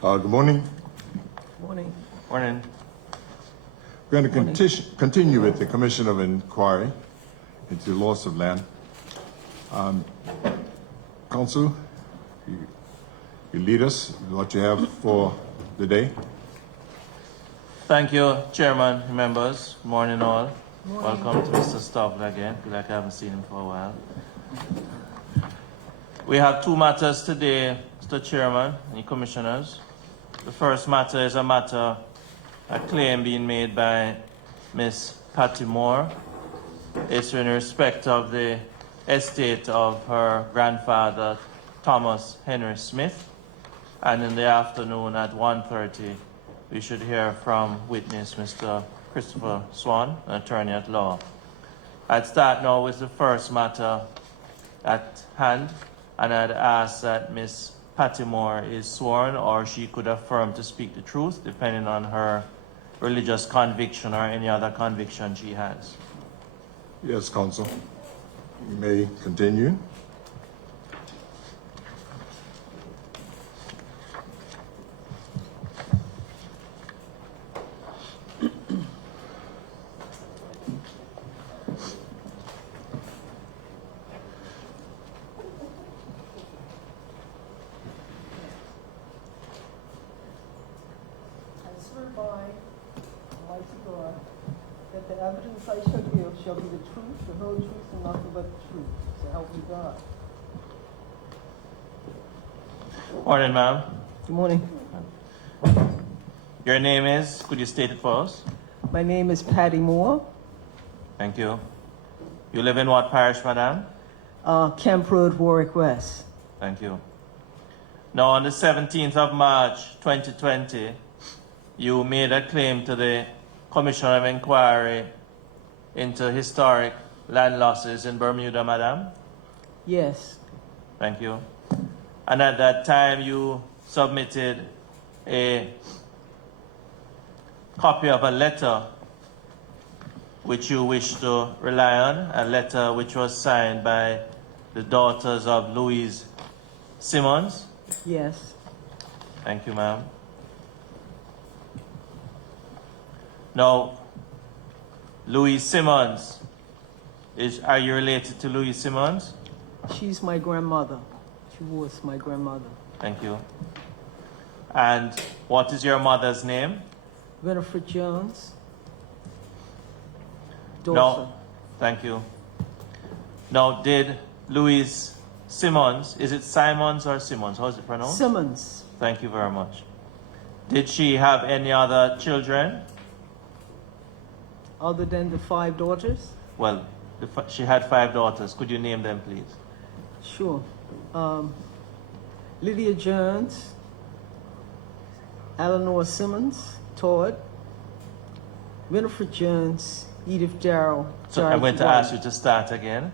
Good morning. Morning. Morning. We're going to continue with the Commission of Inquiry into loss of land. Council, you lead us in what you have for the day. Thank you, Chairman, members. Morning all. Morning. Welcome to Mr. Stovall again. I feel like I haven't seen him for a while. We have two matters today, Mr. Chairman and Commissioners. The first matter is a claim being made by Miss Patty Moore. It's in respect of the estate of her grandfather, Thomas Henry Smith. And in the afternoon at 1:30, we should hear from witness Mr. Christopher Swan, an attorney at law. I'd start now with the first matter at hand, and I'd ask that Miss Patty Moore is sworn, or she could affirm to speak the truth, depending on her religious conviction or any other conviction she has. Yes, Council. You may continue. Almighty God, that the evidence I shall give shall be the truth, the whole truth, and nothing but the truth. So help me God. Morning, ma'am. Good morning. Your name is, could you state it for us? My name is Patty Moore, Thank you. You live in what parish, madam? Kemp Road, Warwick West. Thank you. Now, on the 17th of March, 2020, you made a claim to the Commission of Inquiry into historic land losses in Bermuda, madam? Yes, Thank you. And at that time, you submitted a copy of a letter which you wish to rely on, a letter which was signed by the daughters of Louise Simmons. yes, Thank you, ma'am. Now, Louise Simmons, are you related to Louise Simmons? she's my grandmother. She was my grandmother. Thank you. And what is your mother's name? Winifred Jones. Daughter. No. Thank you. Now, did Louise Simmons, is it Simons or Simmons? How is it pronounced? Simmons. Thank you very much. Did she have any other children? Other than the 5 daughters? Well, she had 5 daughters. Could you name them, please? Sure. Lydia Jones, Eleanor Simmons, Todd, Winifred Jones, Edith Darrell. So I'm going to ask you to start again.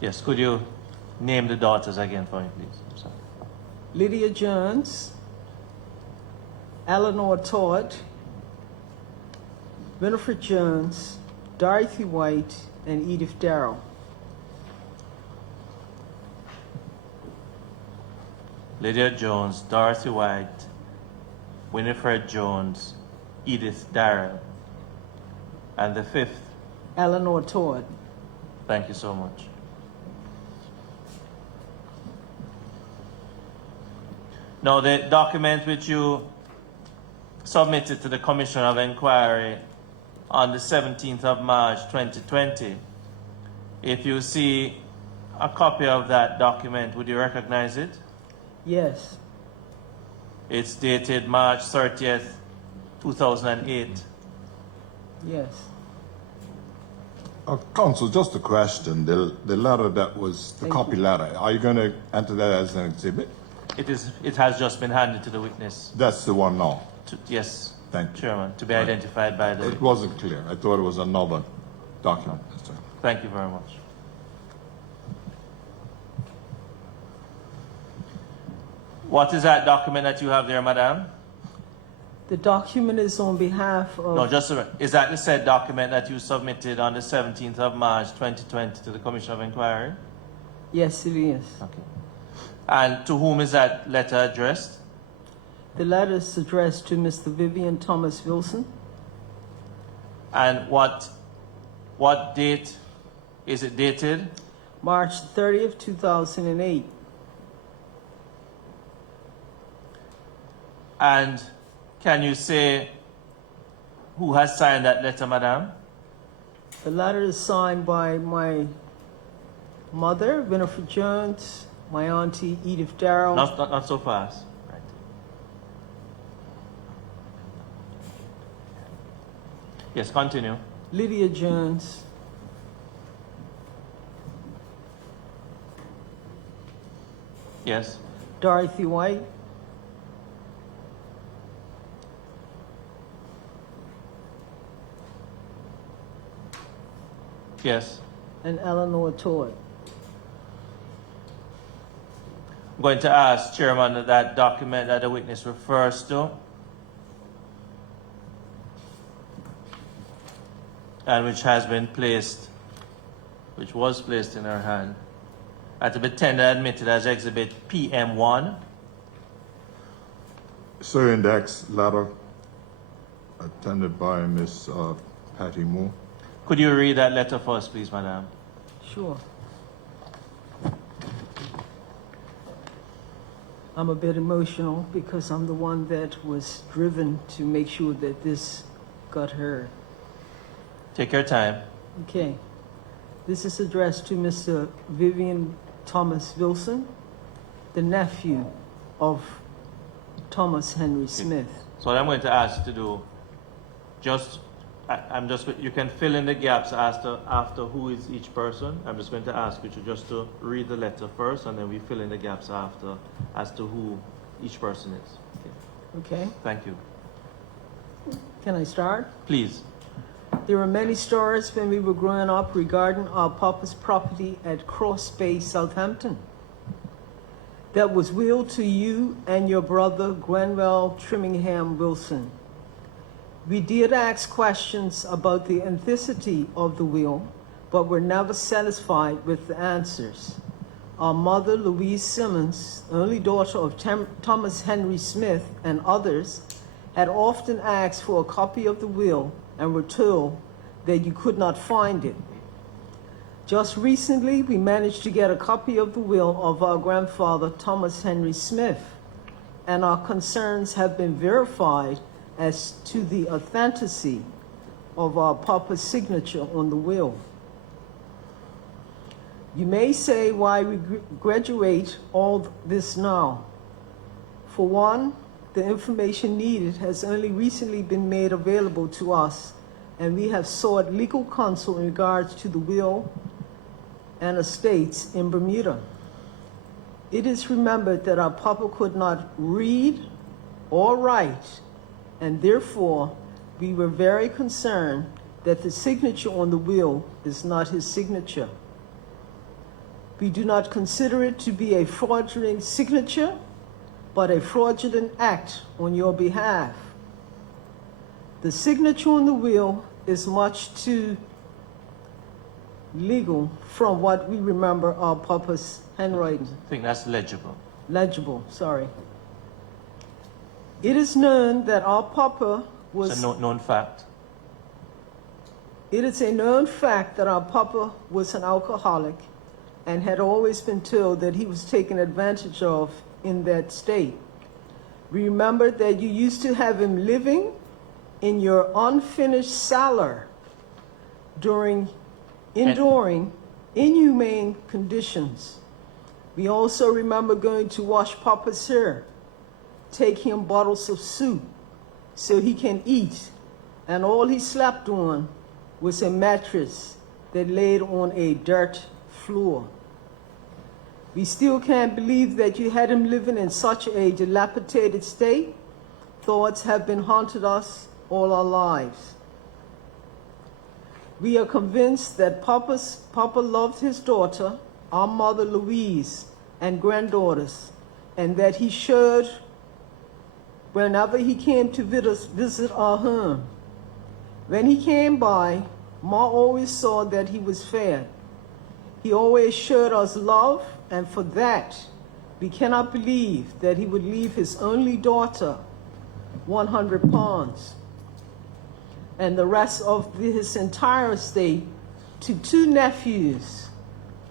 Yes, could you name the daughters again for me, please? I'm sorry. Lydia Jones, Eleanor Todd, Winifred Jones, Dorothy White, and Edith Darrell. Lydia Jones, Dorothy White, Winifred Jones, Edith Darrell, and the 5th. Eleanor Todd. Thank you so much. Now, the document which you submitted to the Commission of Inquiry on the 17th of March 2020, if you see a copy of that document, would you recognize it? Yes. It's dated March 30th, 2008. Yes. Council, just a question. The letter that was the Thank copy you. letter, are you going to enter that as an exhibit? It has just been handed to the witness. That's the one now. Yes, Thank you. Chairman, to be identified by the... It wasn't clear. I thought it was another document. That's right. Thank you very much. What is that document that you have there, madam? The document is on behalf of... No, just a minute. Is that the said document that you submitted on the 17th of March 2020 to the Commission of Inquiry? Yes, it is. Okay. And to whom is that letter addressed? The letter is addressed to Mr. Vivian Thomas Wilson. And what date is it dated? March 30th, 2008. And can you say who has signed that letter, madam? The letter is signed by my mother, Winifred Jones, my auntie, Edith Darrow. Not so fast. Right. Yes, continue. Lydia Jones, Yes. Dorothy White, Yes. and Eleanor Todd. I'm going to ask Chairman that document that the witness refers to, and which was placed in her hand, to be tendered admitted as Exhibit PM1. Sir, index letter attended by Miss Patty Moore. Could you read that letter for us, please, madam? Sure. I'm a bit emotional because I'm the one that was driven to make sure that this got heard. Take your time. Okay. This is addressed to Mr. Vivian Thomas Wilson, the nephew of Thomas Henry Smith. So what I'm going to ask you to do, you can fill in the gaps after who is each person. I'm just going to ask you to read the letter first, and then we fill in the gaps after as to who each person is. Okay. Okay. Thank you. Can I start? Please. There were many stories when we were growing up regarding our papa's property at Cross Bay, Southampton, that was willed to you and your brother, Grenwell Trimmingham Wilson. We did ask questions about the authenticity of the will, but were never satisfied with the answers. Our mother, Louise Simmons, only daughter of Thomas Henry Smith and others, had often asked for a copy of the will and were told that you could not find it. Just recently, we managed to get a copy of the will of our grandfather, Thomas Henry Smith, and our concerns have been verified as to the authenticity of our papa's signature on the will. You may say, why we graduate all this now? For one, the information needed has only recently been made available to us, and we have sought legal counsel in regards to the will and estates in Bermuda. It is remembered that our papa could not read or write, and therefore we were very concerned that the signature on the will is not his signature. We do not consider it to be a fraudulent signature, but a fraudulent act on your behalf. The signature on the will is much too legal from what we remember our papa's handwriting. I think that's legible. Legible, sorry. It is known that our papa was... It's a known fact. It is a known fact that our papa was an alcoholic and had always been told that he was taken advantage of in that state. Remember that you used to have him living in your unfinished cellar enduring inhumane conditions. We also remember going to wash Papa's hair, take him bottles of soup so he can eat, and all he slept on was a mattress that laid on a dirt floor. We still can't believe that you had him living in such a dilapidated state. Thoughts have been haunting us all our lives. We are convinced that Papa loved his daughter, our mother Louise, and granddaughters, and that he showed whenever he came to visit our home. When he came by, Ma always saw that he was fed. He always showed us love, and for that, we cannot believe that he would leave his only daughter 100 pounds and the rest of his entire estate to 2 nephews,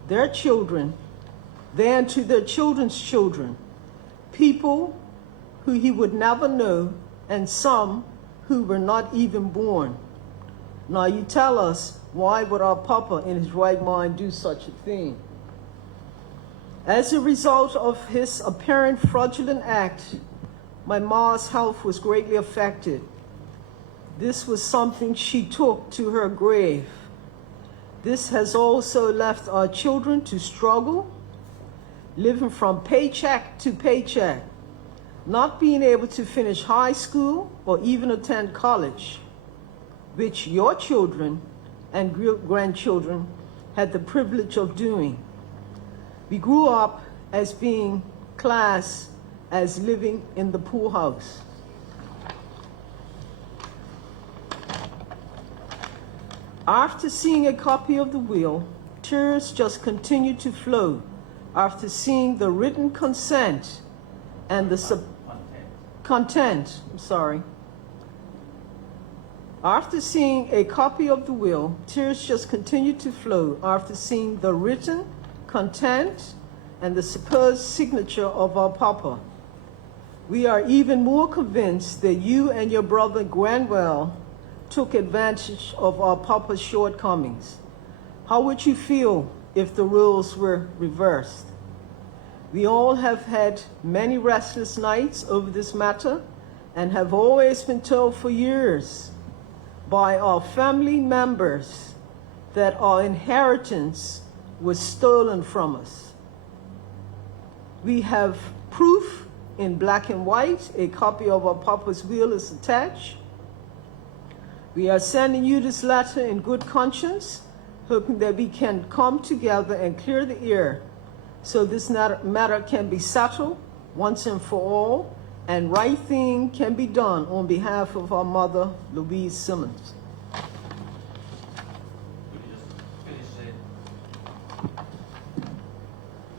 their children, then to their children's children, people who he would never know, and some who were not even born. Now you tell us, why would our papa in his right mind do such a thing? As a result of his apparent fraudulent act, my ma's health was greatly affected. This was something she took to her grave. This has also left our children to struggle, living from paycheck to paycheck, not being able to finish high school or even attend college, which your children and grandchildren had the privilege of doing. We grew up as being classed as living in the poorhouse. After seeing a copy of the will, tears just continued to flow after seeing the written consent and the content. After seeing a copy of the will, tears just continued to flow after seeing the written content and the supposed signature of our papa. We are even more convinced that you and your brother Granwell took advantage of our papa's shortcomings. How would you feel if the roles were reversed? We all have had many restless nights over this matter and have always been told for years by our family members that our inheritance was stolen from us. We have proof in black and white. A copy of our papa's will is attached. We are sending you this letter in good conscience, hoping that we can come together and clear the air so this matter can be settled once and for all, and right thing can be done on behalf of our mother, Louise Simmons.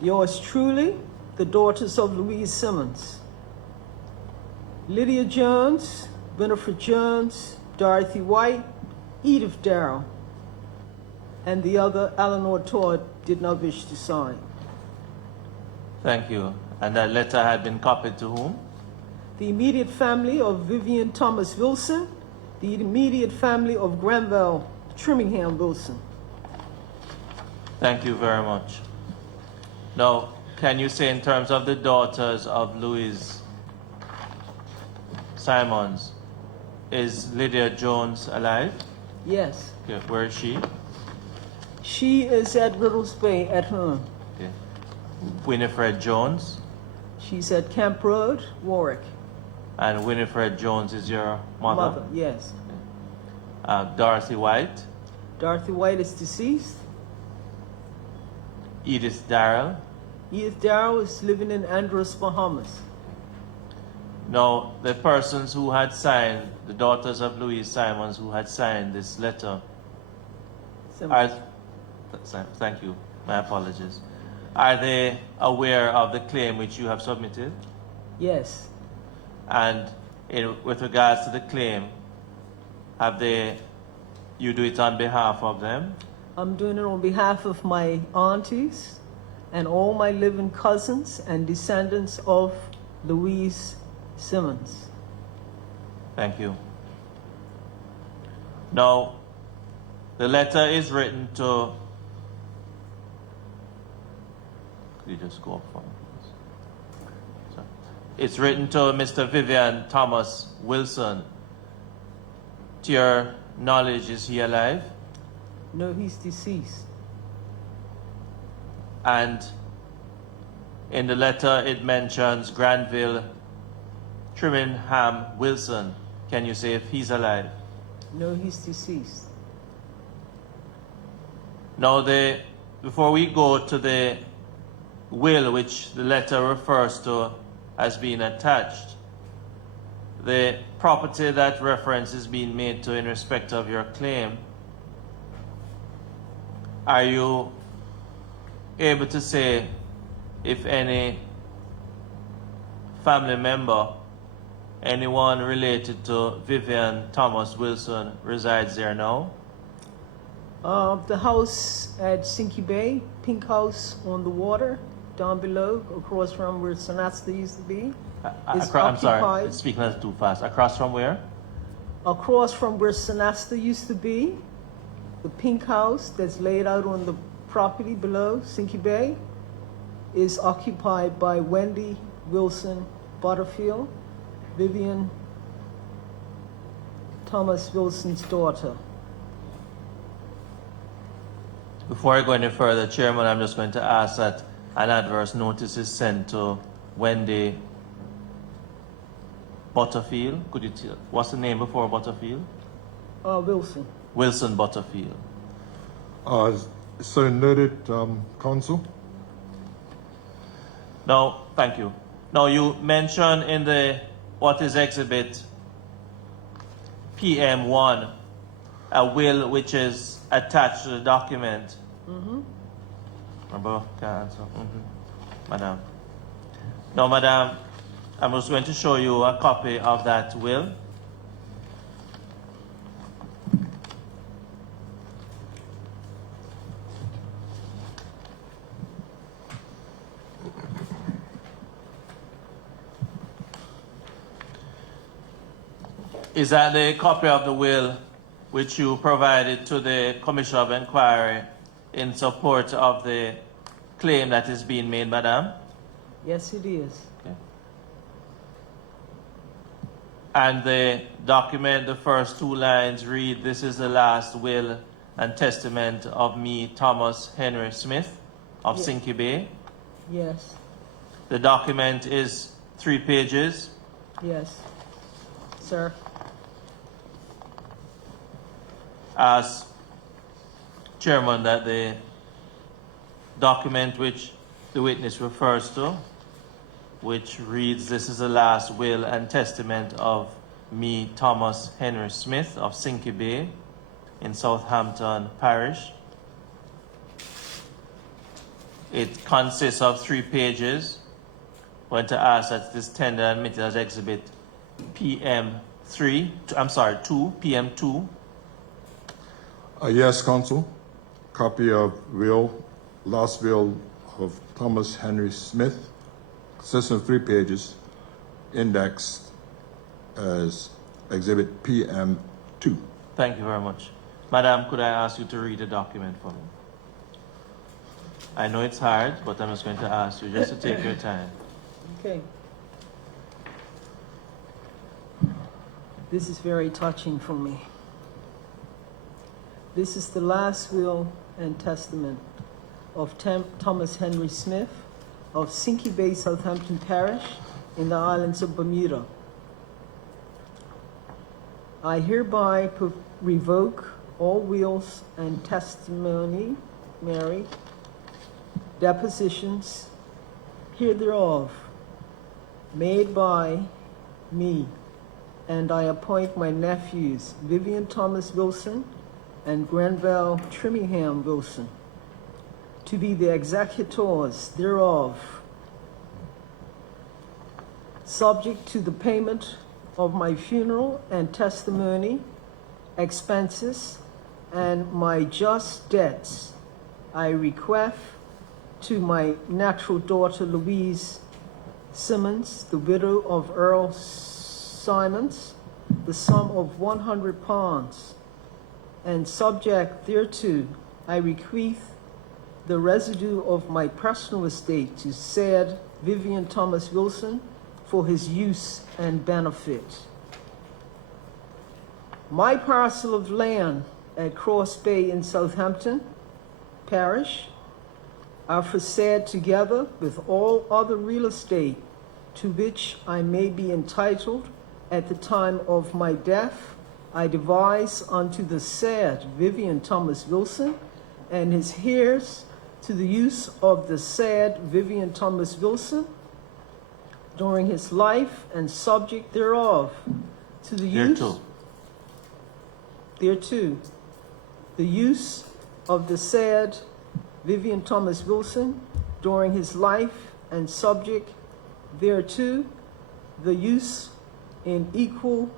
Yours truly, the daughters of Louise Simmons. Lydia Jones, Winifred Jones, Dorothy White, Edith Darrell, and the other, Eleanor Todd, did not wish to sign. Thank you. And that letter had been copied to whom? The immediate family of Vivian Thomas Wilson, the immediate family of Granville Trimmingham Wilson. Thank you very much. Now, can you say in terms of the daughters of Louise Simons, is Lydia Jones alive? Yes. Okay, where is she? She is at Riddles Bay at home. Okay. Winifred Jones? She's at Camp Road, Warwick. And Winifred Jones is your mother? Mother, yes. Dorothy White? Dorothy White is deceased. Edith Darrell? Edith Darrell is living in Andros, Bahamas. Now, the persons who had signed, the daughters of Louise Simons who had signed this letter, thank you, my apologies. Are they aware of the claim which you have submitted? Yes. And with regards to the claim, you do it on behalf of them? I'm doing it on behalf of my aunties and all my living cousins and descendants of Louise Simmons. Thank you. Now, the letter is written to... Could you just go up for me, please? Sorry. It's written to Mr. Vivian Thomas Wilson. To your knowledge, is he alive? No, he's deceased. And in the letter, it mentions Granville Trimmingham Wilson. Can you say if he's alive? No, he's deceased. Now, before we go to the will which the letter refers to as being attached, the property that reference is being made to in respect of your claim, are you able to say if any family member, anyone related to Vivian Thomas Wilson resides there now? The house at Sinky Bay, pink house on the water, down below, across from where Sanasta used to be. Is I'm sorry, occupied. it's speaking a little too fast. Across from where? Across from where Sanasta used to be, the pink house that's laid out on the property below Sinky Bay is occupied by Wendy Wilson Butterfield, Vivian Thomas Wilson's daughter. Before I go any further, Chairman, I'm just going to ask that an adverse notice is sent to Wendy Butterfield. Could you tell what's the name before Butterfield? Wilson. Wilson Butterfield. So noted, Counsel. Now, thank you. Now, you mentioned in the what is exhibit PM1 a will which is attached to the document. Remember, can answer. Madam. Now, Madam, I'm just going to show you a copy of that will. Is that the copy of the will which you provided to the Commission of Inquiry in support of the claim that is being made, Madam? Yes, it is. Okay. And the document, the first two lines read, "This is the last will and testament of me, Thomas Henry Smith of Yeah. Sinky Bay." Yes, The document is 3 pages. yes, sir. As Chairman, that the document which the witness refers to, which reads, "This is the last will and testament of me, Thomas Henry Smith of Sinky Bay in Southampton Parish." It consists of 3 pages. I'm going to ask that this tender admitted as exhibit PM2, PM2. Yes, Counsel. Copy of last will of Thomas Henry Smith, consists of 3 pages, indexed as Exhibit PM2. Thank you very much. Madam, could I ask you to read the document for me? I know it's hard, but I'm just going to ask you just to take your time. Okay. This is very touching for me. This is the last will and testament of Thomas Henry Smith of Sinky Bay, Southampton Parish in the islands of Bermuda. I hereby revoke all wills and testimony, depositions hereof made by me, and I appoint my nephews, Vivian Thomas Wilson and Granville Trimmingham Wilson, to be the executors thereof, subject to the payment of my funeral and testimony expenses and my just debts. I request to my natural daughter Louise Simmons, the widow of Earl Simons, the sum of £100, and subject thereto, I bequeath the residue of my personal estate to said Vivian Thomas Wilson for his use and benefit. My parcel of land at Cross Bay in Southampton Parish are for said together with all other real estate to which I may be entitled at the time of my death, I devise unto the said Vivian Thomas Wilson and his heirs to the use of the said Vivian Thomas Wilson, during his life and subject thereof, to the use thereto, the use of the said Vivian Thomas Wilson during his life and subject thereto, the use in equal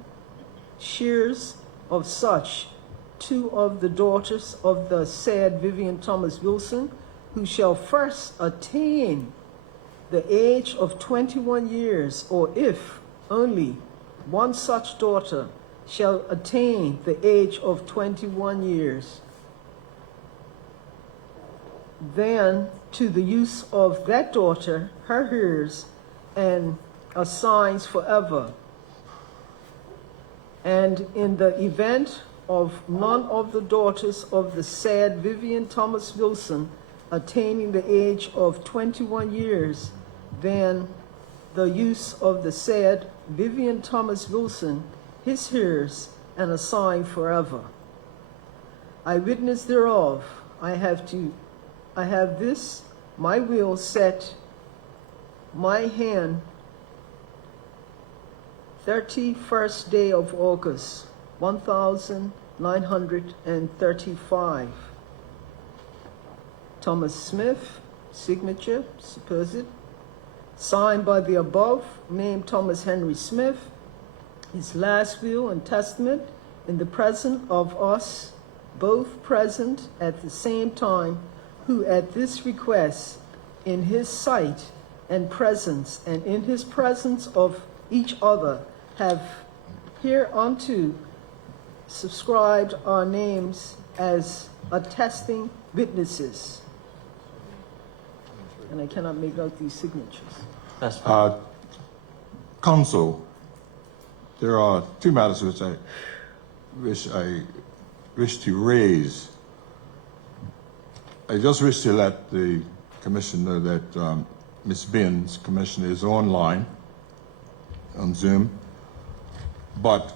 shares of such two of the daughters of the said Vivian Thomas Wilson, who shall first attain the age of 21 years, or if only one such daughter shall attain the age of 21 years, then to the use of that daughter, her heirs, and assigns forever. And in the event of none of the daughters of the said Vivian Thomas Wilson attaining the age of 21 years, then the use of the said Vivian Thomas Wilson, his heirs, and assigned forever. I witness thereof. I have this, my will set, my hand, 31st day of August, 1935. Thomas Smith, signature, supposed, signed by the above named Thomas Henry Smith, his last will and testament in the presence of us, both present at the same time, who at this request, in his sight and presence, and in his presence of each other, have hereunto subscribed our names as attesting witnesses. And I cannot make out these signatures. That's fine. Counsel, there are two matters which I wish to raise. I just wish to let the commission know that Ms. Binns, commissioner, is online on Zoom. But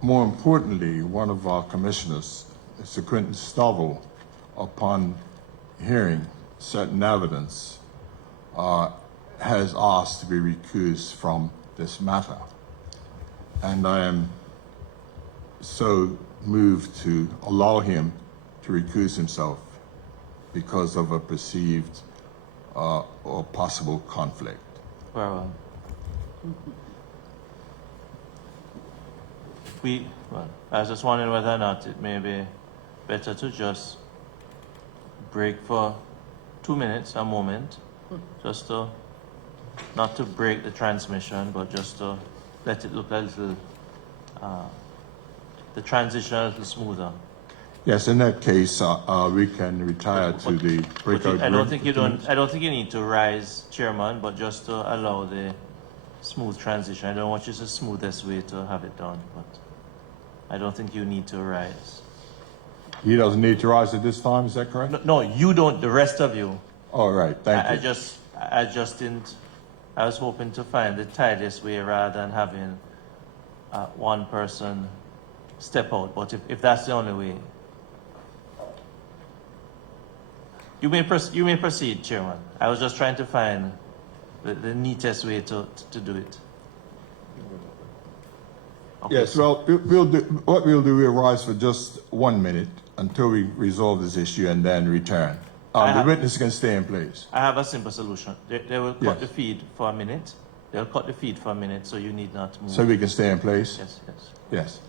more importantly, one of our commissioners, Mr. Quentin Stovall, upon hearing certain evidence, has asked to be recused from this matter. And I am so moved to allow him to recuse himself because of a perceived or possible conflict. Very well. I was just wondering whether or not it may be better to just break for 2 minutes, a moment, just to, not to break the transmission, but just to let it look a little, the transition a little smoother. Yes, in that case, we can retire to the breakout I don't room. think you don't. I don't think you need to rise, Chairman, but just to allow the smooth transition. I don't want you the smoothest way to have it done, but I don't think you need to rise. He doesn't need to rise at this time, is that correct? No, you don't. The rest of you. All right, thank you. I just didn't. I was hoping to find the tidiest way rather than having one person step out. But if that's the only way, you may proceed, Chairman. I was just trying to find the neatest way to do it. Okay. Yes, well, we'll rise for just 1 minute until we resolve this issue and then return. The witness can stay in place. I have a simple solution. They will cut Yes. the feed for a minute. They'll cut the feed for a minute, so you need not move. So we can stay in place? Yes, yes. Yes.